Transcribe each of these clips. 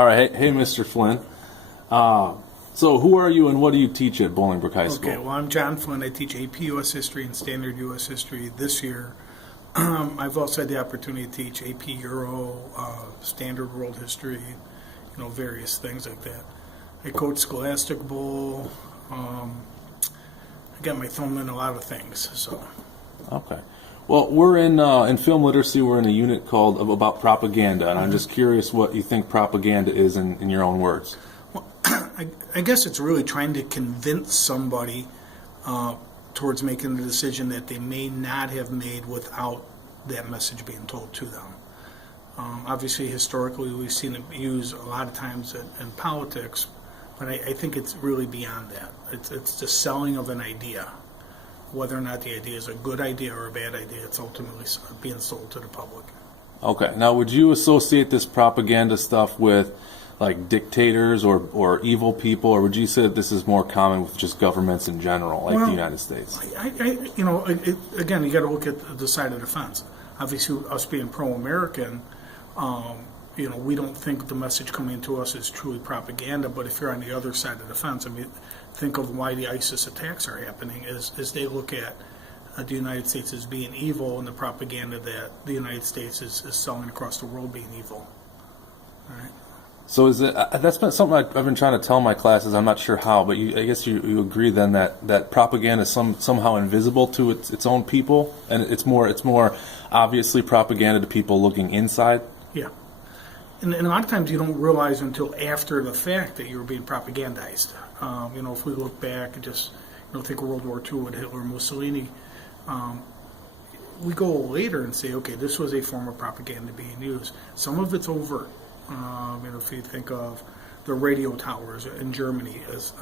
All right. Hey, Mr. Flynn. So who are you and what do you teach at Bolingbrook High School? Okay, well, I'm John Flynn. I teach AP U.S. History and Standard U.S. History this year. I've also had the opportunity to teach AP Euro, Standard World History, various things like that. I coach Scholastic Bowl. I got my thumb in a lot of things. So. Okay. Well, we're in film literacy. We're in a unit called about propaganda, and I'm just curious what you think propaganda is in your own words. Well, I guess it's really trying to convince somebody towards making the decision that they may not have made without that message being told to them. Obviously, historically, we've seen it used a lot of times in politics, but I think it's really beyond that. It's the selling of an idea. Whether or not the idea is a good idea or a bad idea, it's ultimately being sold to the public. Okay. Now, would you associate this propaganda stuff with like dictators or evil people, or would you say that this is more common with just governments in general, like the United States? Again, you got to look at the side of the fence. Obviously, us being pro-American, we don't think the message coming to us is truly propaganda. But if you're on the other side of the fence, think of why the ISIS attacks are happening is they look at the United States as being evil and the propaganda that the United States is selling across the world being evil. All right. So is it? That's been something I've been trying to tell my classes. I'm not sure how, but I guess you agree then that propaganda is somehow invisible to its own people, and it's more obviously propaganda to people looking inside. Yeah, and a lot of times you don't realize until after the fact that you're being propagandized. If we look back and just think of World War II with Hitler and Mussolini, we go later and say, okay, this was a form of propaganda being used. Some of it's overt. If you think of the radio towers in Germany as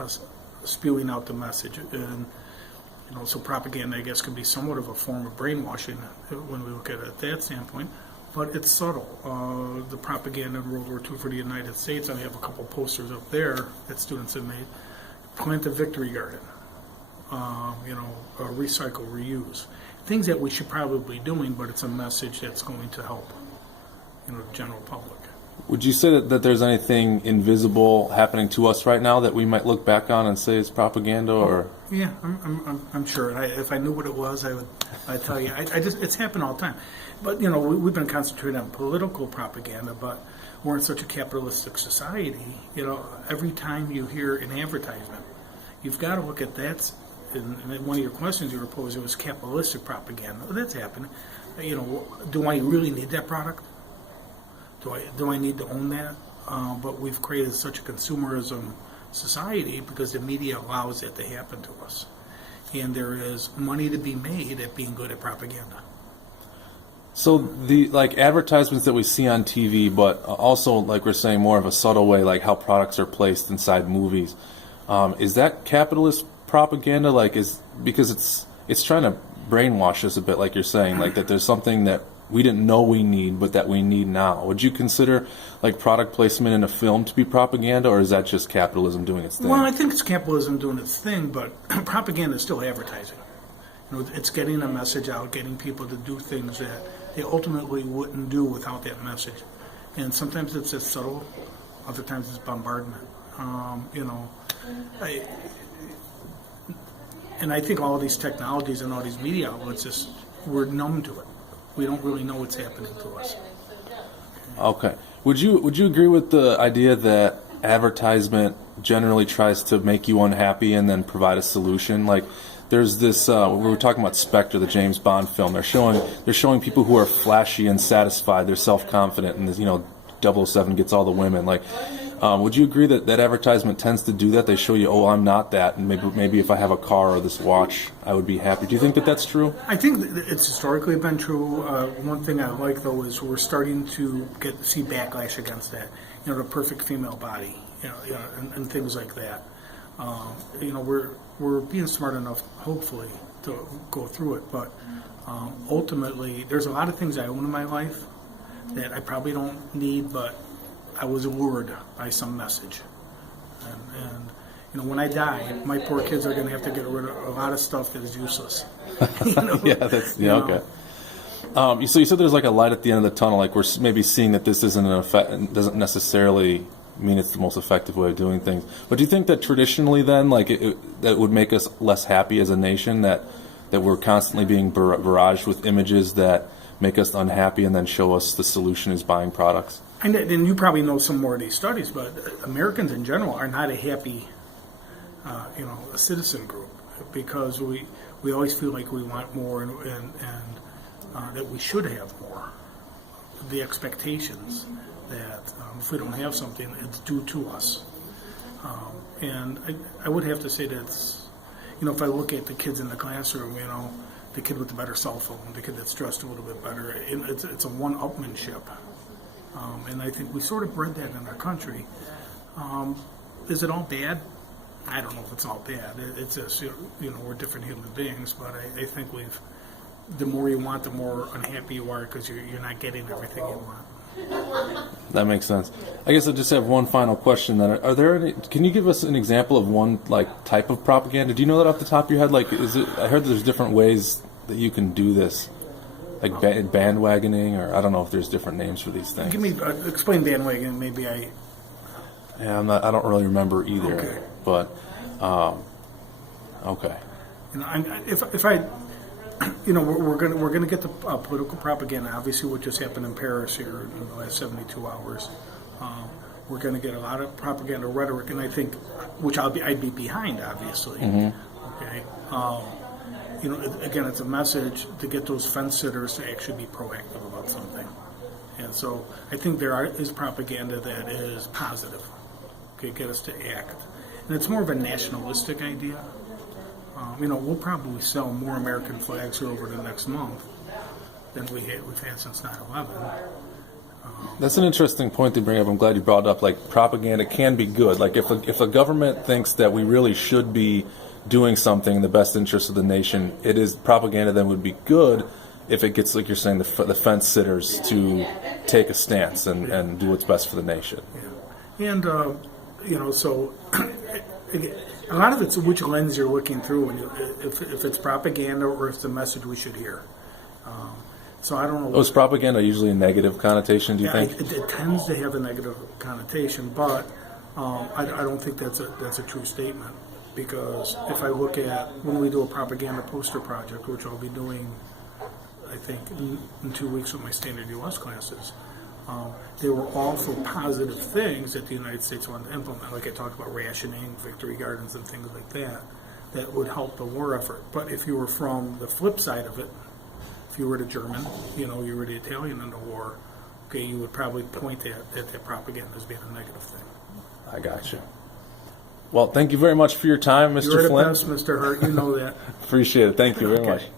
spewing out the message, and so propaganda, I guess, can be somewhat of a form of brainwashing when we look at it at that standpoint. But it's subtle. The propaganda in World War II for the United States, I have a couple posters up there that students have made. Plant a victory garden. Recycle, reuse. Things that we should probably be doing, but it's a message that's going to help the general public. Would you say that there's anything invisible happening to us right now that we might look back on and say is propaganda, or? Yeah, I'm sure. If I knew what it was, I'd tell you. It's happened all the time. But we've been concentrating on political propaganda, but we're in such a capitalistic society. Every time you hear an advertisement, you've got to look at that. And one of your questions you were posing was capitalistic propaganda. Well, that's happening. Do I really need that product? Do I need to own that? But we've created such a consumerism society because the media allows that to happen to us. And there is money to be made at being good at propaganda. So the advertisements that we see on TV, but also like we're saying more of a subtle way, like how products are placed inside movies, is that capitalist propaganda? Because it's trying to brainwash us a bit, like you're saying, like that there's something that we didn't know we need, but that we need now. Would you consider product placement in a film to be propaganda, or is that just capitalism doing its thing? Well, I think it's capitalism doing its thing, but propaganda is still advertising. It's getting a message out, getting people to do things that they ultimately wouldn't do without that message. And sometimes it's as subtle, other times it's bombardment. I think all these technologies and all these media outlets, we're numb to it. We don't really know what's happening to us. Okay. Would you agree with the idea that advertisement generally tries to make you unhappy and then provide a solution? Like, there's this. We were talking about Spectre, the James Bond film. They're showing people who are flashy and satisfied. They're self-confident, and 007 gets all the women. Would you agree that advertisement tends to do that? They show you, oh, I'm not that, and maybe if I have a car or this watch, I would be happy. Do you think that that's true? I think it's historically been true. One thing I like, though, is we're starting to see backlash against that. The perfect female body, and things like that. We're being smart enough, hopefully, to go through it. But ultimately, there's a lot of things I own in my life that I probably don't need, but I was lured by some message. And when I die, my poor kids are going to have to get rid of a lot of stuff that is useless. Okay. So you said there's a light at the end of the tunnel, we're maybe seeing that this isn't an effect, doesn't necessarily mean it's the most effective way of doing things. But do you think that traditionally then, like, that would make us less happy as a nation, that we're constantly being barraged with images that make us unhappy and then show us the solution is buying products? And you probably know some more of these studies, but Americans in general are not a happy, a citizen group, because we always feel like we want more and that we should have more. The expectations that if we don't have something, it's due to us. And I would have to say that if I look at the kids in the classroom, the kid with the better cell phone, the kid that's dressed a little bit better, it's a one-upmanship. And I think we sort of bred that in our country. Is it all bad? I don't know if it's all bad. It's just, we're different human beings, but I think the more you want, the more unhappy you are because you're not getting everything you want. That makes sense. I guess I just have one final question. Then, are there any? Can you give us an example of one type of propaganda? Do you know that off the top of your head? I heard there's different ways that you can do this, like bandwagoning, or I don't know if there's different names for these things. Explain bandwagoning. Maybe I. Yeah, I don't really remember either. Okay. But okay. If I. We're gonna get the political propaganda. Obviously, what just happened in Paris here in the last 72 hours. We're going to get a lot of propaganda rhetoric, and I think, which I'd be behind, obviously. Mm-hmm. Okay. Again, it's a message to get those fence sitters to actually be proactive about something, and so I think there is propaganda that is positive. Okay, get us to act, and it's more of a nationalistic idea. We'll probably sell more American flags here over the next month than we've had since 9/11. That's an interesting point to bring up. I'm glad you brought it up. Like, propaganda can be good. Like, if a government thinks that we really should be doing something in the best interest of the nation, it is propaganda that would be good if it gets, like you're saying, the fence sitters to take a stance and do what's best for the nation. Yeah. And, so... A lot of it's which lens you're looking through, and if it's propaganda or if it's a message we should hear. So I don't know. Was propaganda usually a negative connotation, do you think? It tends to have a negative connotation, but I don't think that's a true statement, because if I look at when we do a propaganda poster project, which I'll be doing, I think, in 2 weeks with my standard U.S. classes, they were all for positive things that the United States wanted to implement. Like I talked about rationing, victory gardens, and things like that would help the war effort. But if you were from the flip side of it, if you were the German, you were the Italian in the war, okay, you would probably point at that propaganda as being a negative thing. I got you. Well, thank you very much for your time, Mr. You're Flynn. You're the best, Mr. Hart. You know that. Appreciate it. Thank you very much.